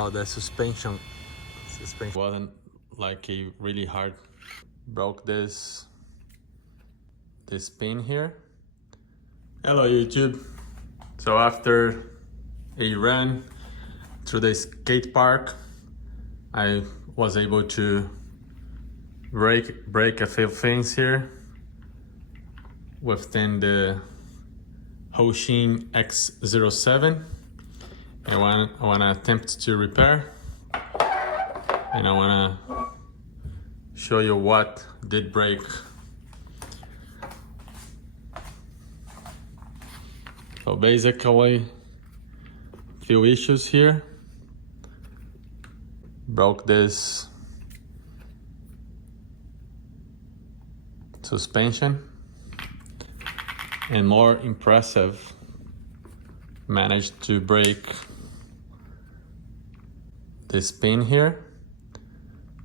Oh, the suspension wasn't like a really hard. Broke this pin here. Hello YouTube. So after a run through the skate park, I was able to break a few things here within the Hosim X07. I want to attempt to repair, and I want to show you what did break. So basically, few issues here. Broke this suspension, and more impressive, managed to break this pin here,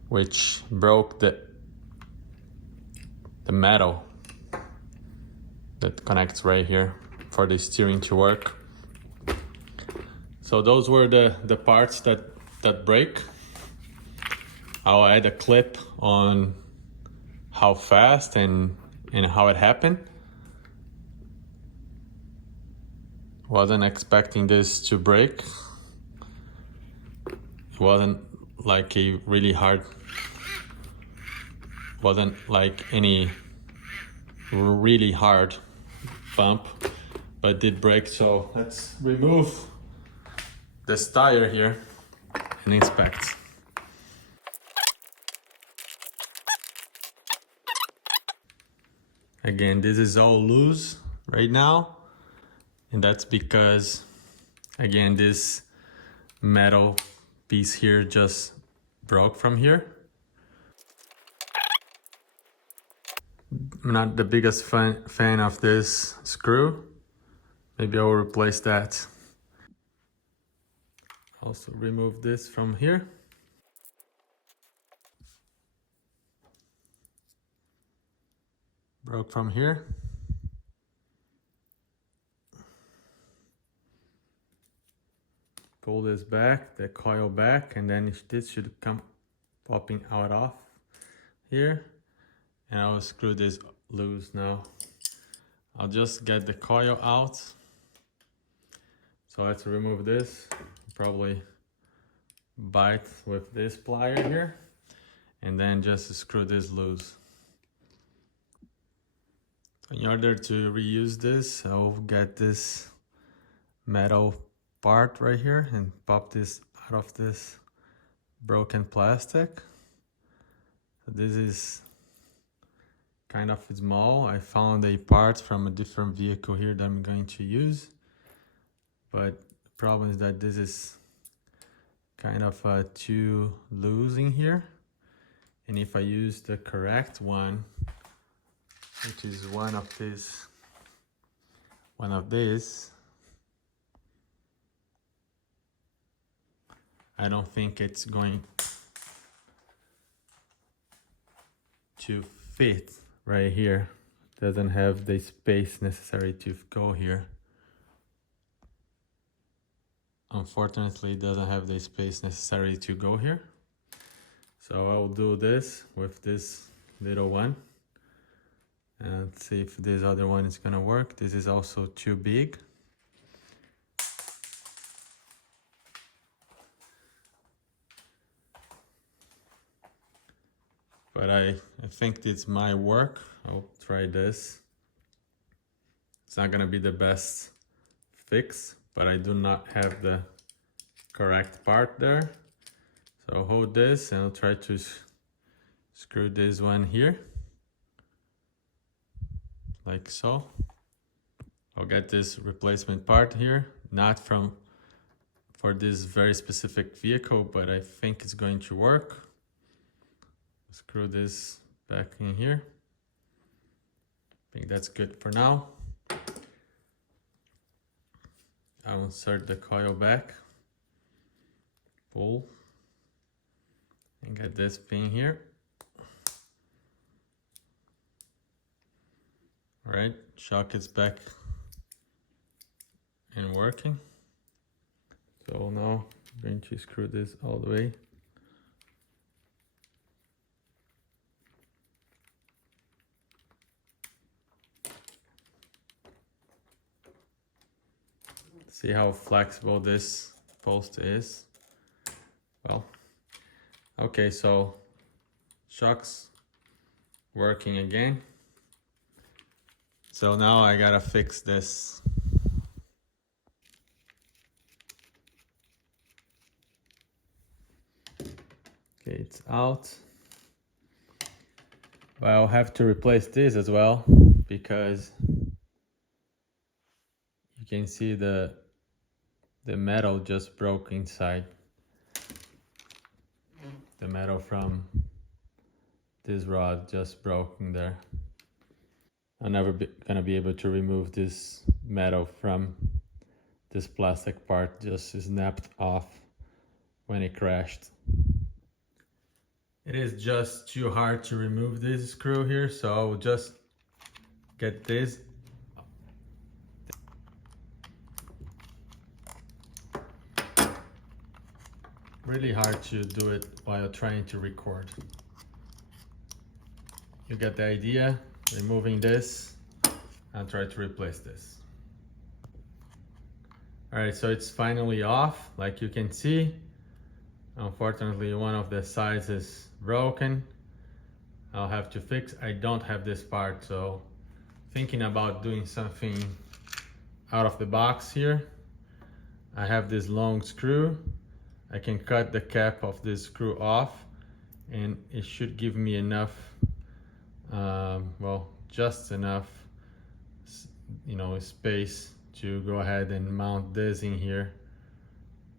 which broke the metal that connects right here for the steering to work. So those were the parts that break. I'll add a clip on how fast and how it happened. Wasn't expecting this to break. It wasn't like a really hard, wasn't like any really hard bump, but it did break. So let's remove this tire here and inspect. Again, this is all loose right now, and that's because, again, this metal piece here just broke from here. I'm not the biggest fan of this screw. Maybe I'll replace that. Also remove this from here. Broke from here. Pull this back, the coil back, and then this should come popping out of here. And I'll screw this loose now. I'll just get the coil out. So let's remove this. Probably bite with this plier here, and then just screw this loose. In order to reuse this, I'll get this metal part right here and pop this out of this broken plastic. This is kind of small. I found a part from a different vehicle here that I'm going to use, but the problem is that this is kind of too loose in here, and if I use the correct one, which is one of these, I don't think it's going to fit right here. Doesn't have the space necessary to go here. Unfortunately, it doesn't have the space necessary to go here. So I'll do this with this little one and see if this other one is gonna work. This is also too big. But I think this might work. I'll try this. It's not gonna be the best fix, but I do not have the correct part there. So I'll hold this and I'll try to screw this one here, like so. I'll get this replacement part here, not for this very specific vehicle, but I think it's going to work. Screw this back in here. I think that's good for now. I'll insert the coil back, pull, and get this pin here. All right, shock is back and working. So now I'm going to screw this all the way. See how flexible this post is? Well, okay, so shocks working again. So now I gotta fix this. Okay, it's out. But I'll have to replace this as well because you can see the metal just broke inside. The metal from this rod just broke in there. I'm never gonna be able to remove this metal from this plastic part, just snapped off when it crashed. It is just too hard to remove this screw here, so I will just get this. Really hard to do it while trying to record. You get the idea, removing this and try to replace this. All right, so it's finally off, like you can see. Unfortunately, one of the sides is broken. I'll have to fix. I don't have this part, so thinking about doing something out of the box here. I have this long screw. I can cut the cap of this screw off and it should give me enough, well, just enough, space to go ahead and mount this in here,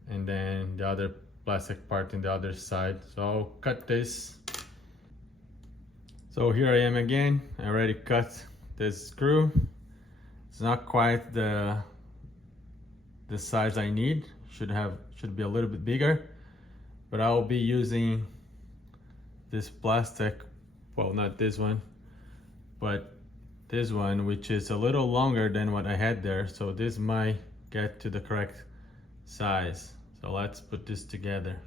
and then the other plastic part in the other side. So I'll cut this. So here I am again. I already cut this screw. It's not quite the size I need. Should be a little bit bigger, but I'll be using this plastic, well, not this one, but this one, which is a little longer than what I had there, so this might get to the correct size. So let's put this together.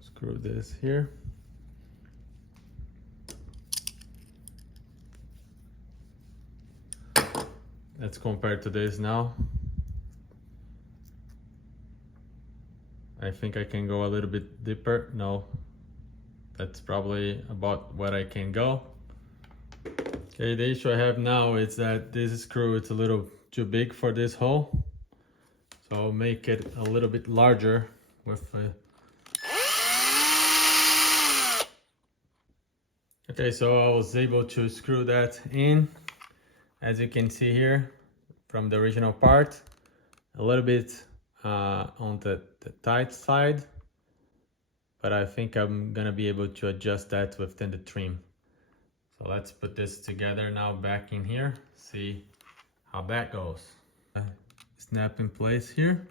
Screw this here. Let's compare to this now. I think I can go a little bit deeper. No, that's probably about what I can go. Okay, the issue I have now is that this screw is a little too big for this hole. So I'll make it a little bit larger with a... Okay, so I was able to screw that in. As you can see here from the original part, a little bit on the tight side, but I think I'm gonna be able to adjust that within the trim. So let's put this together now back in here, see how that goes. Snap in place here.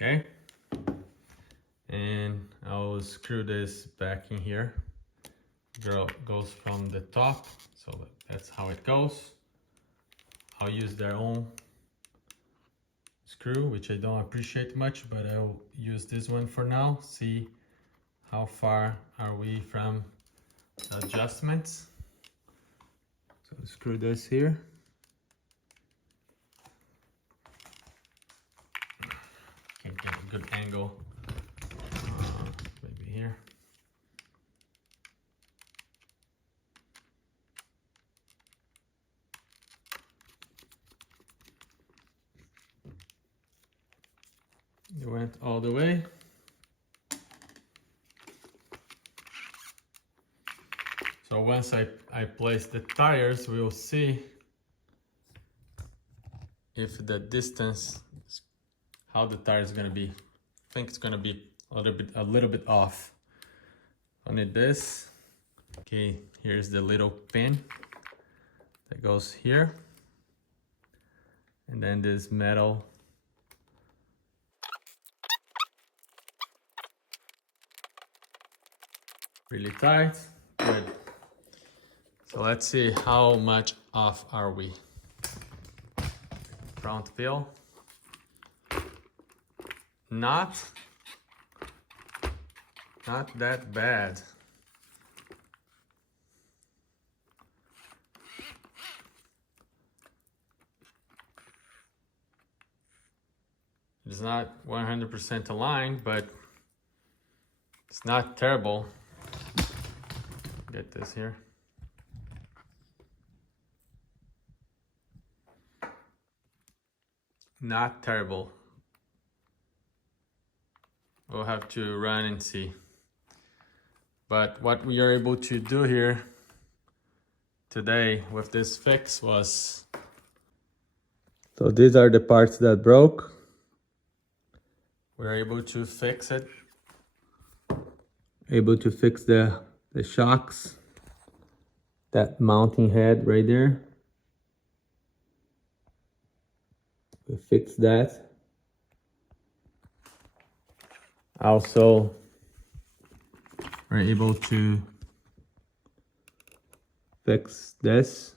Okay. And I'll screw this back in here. Goes from the top, so that's how it goes. I'll use their own screw, which I don't appreciate much, but I'll use this one for now. See how far are we from the adjustments. So screw this here. Can get a good angle, maybe here. It went all the way. So once I place the tires, we'll see if the distance, how the tire is gonna be. I think it's gonna be a little bit off. I need this. Okay, here's the little pin that goes here, and then this metal really tight. good. So let's see how much off are we. Front wheel. Not that bad. It's not 100% aligned, but it's not terrible. Get this here. Not terrible. We'll have to run and see. But what we are able to do here today with this fix was... So these are the parts that broke. We're able to fix it. Able to fix the shocks. That mounting head right there. We fixed that. Also, we're able to fix this,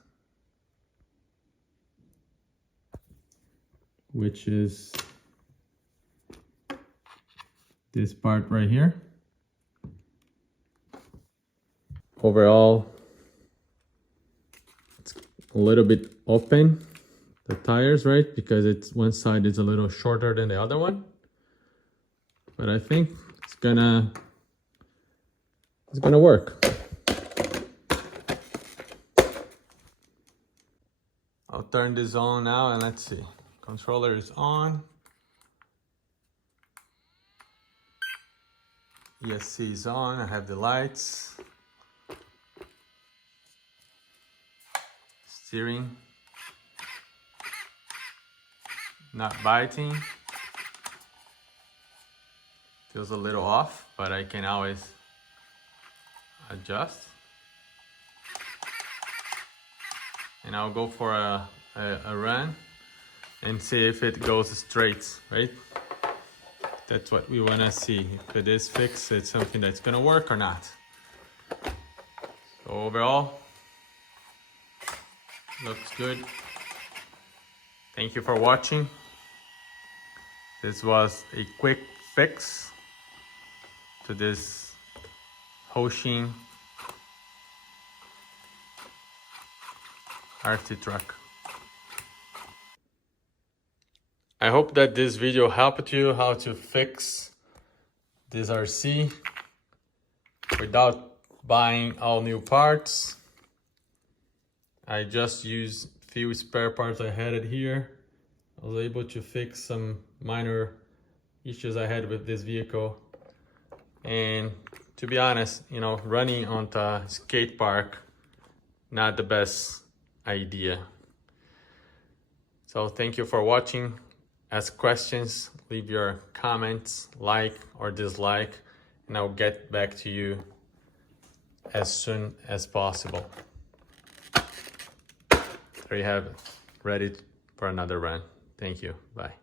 which is this part right here. Overall, it's a little bit open, the tires, right? Because it's one side is a little shorter than the other one. But I think it's gonna work. I'll turn this on now and let's see. Controller is on. ESC is on. I have the lights. Steering. Not biting. Feels a little off, but I can always adjust. And I'll go for a run and see if it goes straight, right? That's what we want to see. If it is fixed, it's something that's going to work or not. So overall, looks good. Thank you for watching. This was a quick fix to this Hosim RT truck. I hope that this video helped you how to fix this RC without buying all new parts. I just used few spare parts I had it here. I was able to fix some minor issues I had with this vehicle. And to be honest, you know, running on the skate park, not the best idea. So thank you for watching. Ask questions, leave your comments, like or dislike, and I'll get back to you as soon as possible. There you have it, ready for another run. Thank you, bye.